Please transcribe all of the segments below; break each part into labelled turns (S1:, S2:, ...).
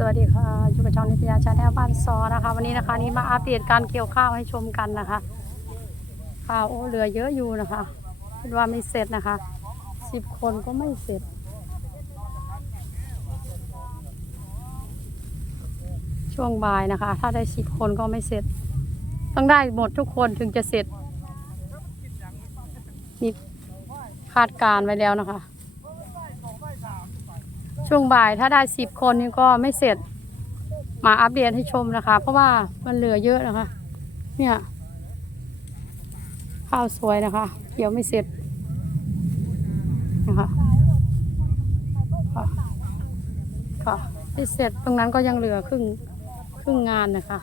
S1: สวัสดีค่ะอยู่กับช่องนิตยาชาแนลบ้านซอนะคะ วันนี้นะคะนี้มาอัปเดตการเกี่ยวข้าวให้ชมกันนะคะข้าวโอ้เหลือเยอะอยู่นะคะคิดว่าไม่เสร็จนะคะสิบคนก็ไม่เสร็จ ช่วงบ่ายนะคะ ถ้าได้สิบคนก็ไม่เสร็จ ต้องได้หมดทุกคนถึงจะเสร็จนี่คาดการณ์ไว้แล้วนะคะ ช่วงบ่ายถ้าได้สิบคนนี่ก็ไม่เสร็จ มาอัปเดตให้ชมนะคะ เพราะว่ามันเหลือเยอะนะคะ เนี่ยข้าวสวยนะคะเกี่ยวไม่เสร็จนะคะค่ะค่ะที่เสร็จตรงนั้นก็ยังเหลือครึ่งครึ่งงานนะคะ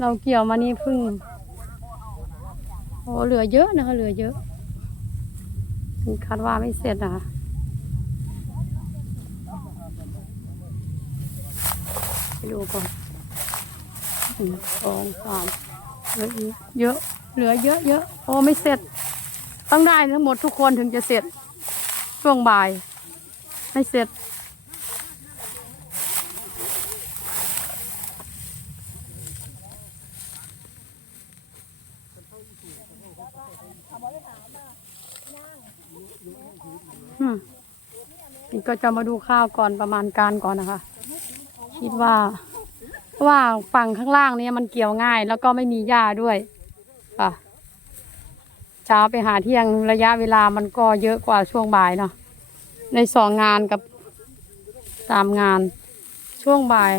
S1: เราเกี่ยวมานี่เพิ่งโอ้เหลือเยอะนะคะเหลือเยอะคาดว่าไม่เสร็จนะคะ ไป ดูก่อนหนึ่งสองสามเหลืออีกเยอะ เหลือเยอะเยอะโอ้ไม่เสร็จ ต้องได้ทั้งหมดทุกคนถึงจะเสร็จ ช่วงบ่าย ไม่เสร็จ อืมก็จะมาดูข้าวก่อนประมาณการก่อนนะคะ คิดว่าเพราะว่าฝั่งข้างล่างเนี่ยมันเกี่ยวง่าย แล้วก็ไม่มีหญ้าด้วยค่ะเช้าไปหาเที่ยงระยะเวลามันก็เยอะกว่าช่วงบ่ายเนาะในสองงานกับสามงานช่วงบ่าย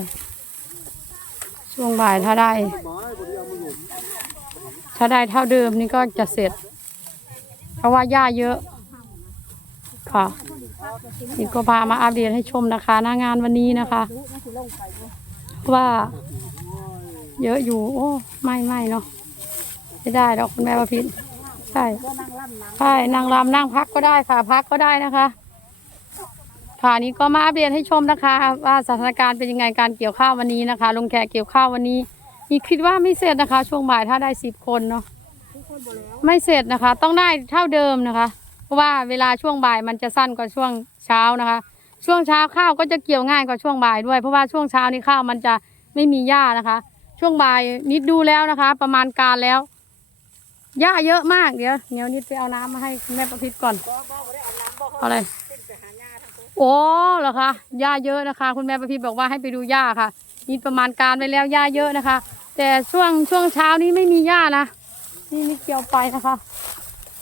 S1: ช่วงบ่ายถ้าได้ ถ้าได้เท่าเดิมนี่ก็จะเสร็จ เพราะว่าหญ้าเยอะค่ะ นี่ก็พามาอัปเดตให้ชมนะคะ หน้างานวันนี้นะคะ ว่า เยอะอยู่ โอ้ ไม่ไม่เนาะไม่ได้ดอกคุณแม่ประพินใช่ใช่นางรำนั่งพักก็ได้ค่ะ พักก็ได้นะคะค่ะนี้ก็มาอัปเดตให้ชมนะคะ ว่าสถานการณ์เป็นยังไงการเกี่ยวข้าววันนี้นะคะ ลงแขกเกี่ยวข้าววันนี้นี่คิดว่าไม่เสร็จนะคะ ช่วงบ่ายถ้าได้สิบคนเนาะไม่เสร็จนะคะ ต้องได้เท่าเดิมนะคะ เพราะว่าเวลาช่วงบ่ายมันจะสั้นกว่าช่วงเช้านะคะ ช่วงเช้าข้าวก็จะเกี่ยวง่ายกว่าช่วงบ่ายด้วยเพราะว่าช่วงเช้านี้ข้าวมันจะไม่มีหญ้านะคะ ช่วงบ่ายนิดดูแล้วนะคะ ประมาณการแล้วหญ้าเยอะมากเดี๋ยวเดี๋ยวนิดไปเอาน้ำมาให้คุณแม่ประพิษก่อนอาอะไรโอ้เหรอคะหญ้าเยอะนะคะ คุณแม่ประพิษบอกว่าให้ไปดูหญ้าค่ะนิดประมาณการไปแล้วหญ้าเยอะนะคะ แต่ช่วงช่วงเช้านี้ไม่มีหญ้านะนี่นิดเกี่ยวไปนะคะ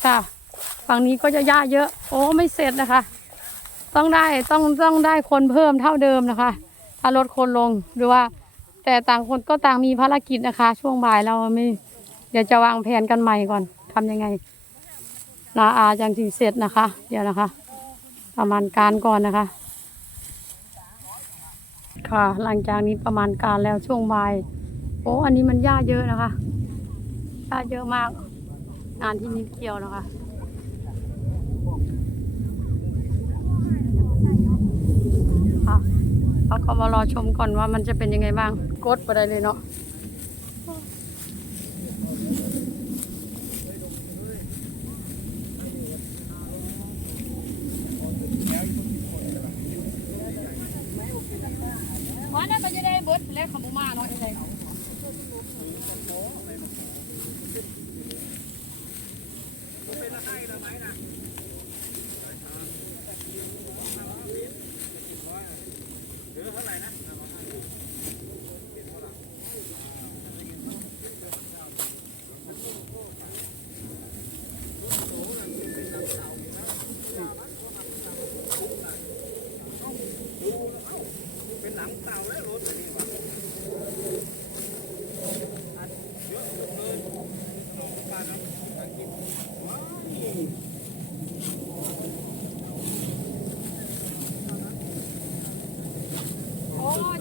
S1: ค่ะ ฝั่งนี้ก็จะหญ้าเยอะ โอ้ไม่เสร็จนะคะ ต้องได้ต้องต้องได้คนเพิ่มเท่าเดิมนะคะ ถ้าลดคนลงหรือว่า แต่ต่างคนก็ต่างมีภารกิจนะคะ ช่วงบ่ายเราไม่เดี๋ยวจะวางแผนกันใหม่ก่อนทำยังไงนาอาจังถึงเสร็จนะคะ เดี๋ยวนะคะ ประมาณการก่อนนะคะ ค่ะ หลังจากนี้ประมาณการแล้วช่วงบ่าย โอ้อันนี้มันหญ้าเยอะนะคะหญ้าเยอะมาก งานที่นิดเกี่ยวนะคะค่ะ เราก็มารอชมก่อนว่ามันจะเป็นยังไงบ้างกดไปได้เลยเนาะวันนั้นก็จะได้เบิดแล้วขมุมาเนาะอะไรโอ้ buena.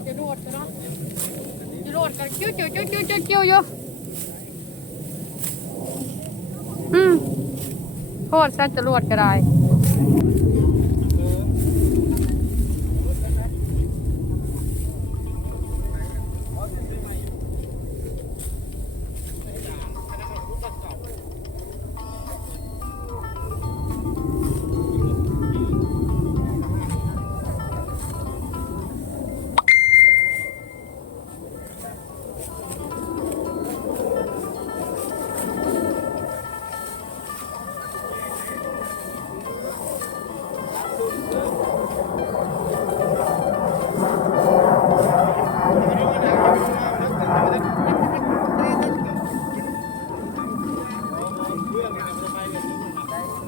S1: จะโดดกันเนาะจะโดดกันจิ้วจิ้วจิ้วจิ้วจิ้วจิ้วอยู่อืมโทษซะจะรวดก็ได้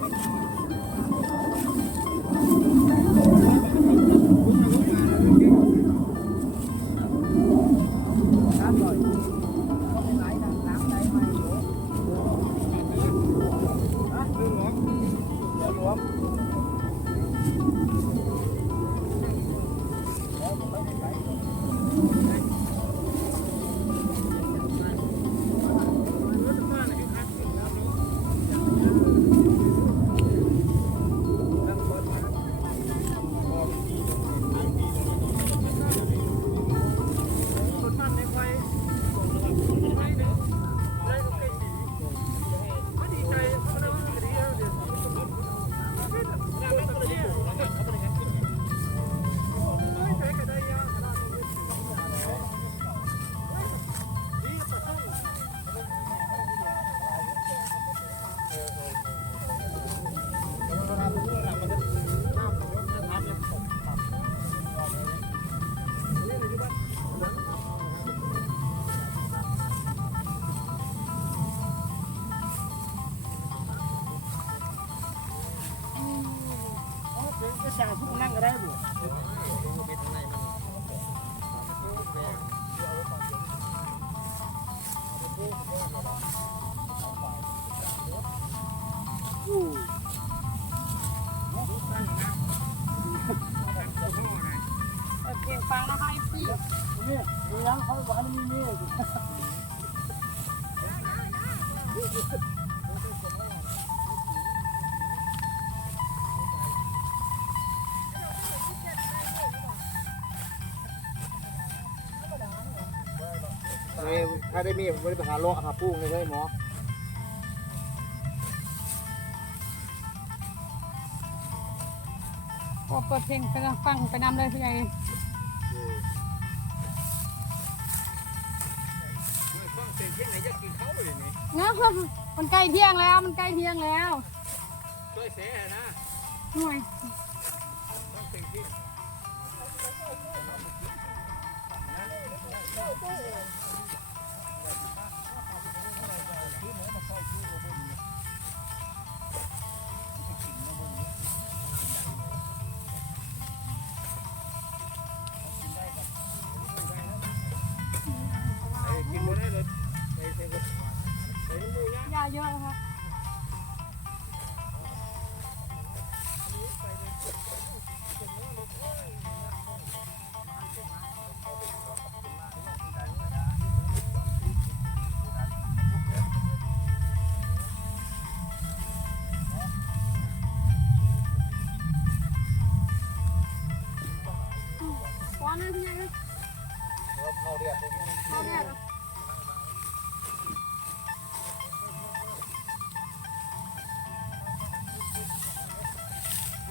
S2: Thank you.
S1: เปิดเพลงฟังนะคะพี่
S2: นี่มียังเขาหวานมีมี
S3: ถ้าได้มีไม่ได้ไปหาเลาะหาปุ้งเลยเว้ยหมอ
S1: โอ้เปิดเพลงไปฟังไปนำเลยพี่ใหญ่เนาะมันใกล้เที่ยงแล้ว มันใกล้เที่ยงแล้ว
S3: ช่วยเสียนะ
S1: หน่วย
S3: กิ เย
S1: อะนะคะ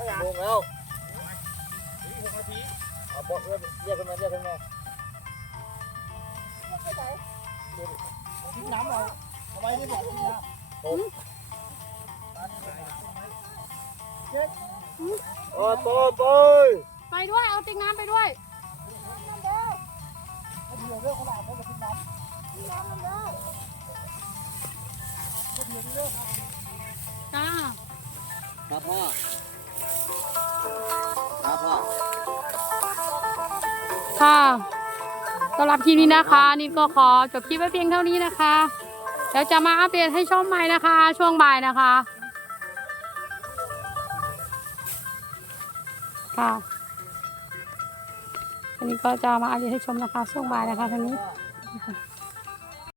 S3: ไม่อยากลงแล้วหกนาทีเอาบอกเรียกเรียกขึ้นมาเรียกขึ้นมา
S2: ทิ้งน้ำเราเอาไว้ที่บอกทิ้งน้
S3: โอ้โตโต
S1: ไปด้วย เอาติ๊กน้ำไปด้วยำ
S2: ให้เดียวเรื่องของเราเขาจะทิ้งน้ำทิ้งน้ำมันได้ให้เดียวเรื่อง
S1: จ้า
S3: ครับพ่อ ครับพ่อ
S1: ค่ะสำหรับคลิปนี้นะคะ นี่ก็ขอจบคลิปไว้เพียงเท่านี้นะคะแล้วจะมาอัปเดตให้ชมใหม่นะคะ ช่วงบ่ายนะคะ ค่ะอันนี้ก็จะมาอัปเดตให้ชมนะคะ ช่วงบ่ายนะคะท่านี้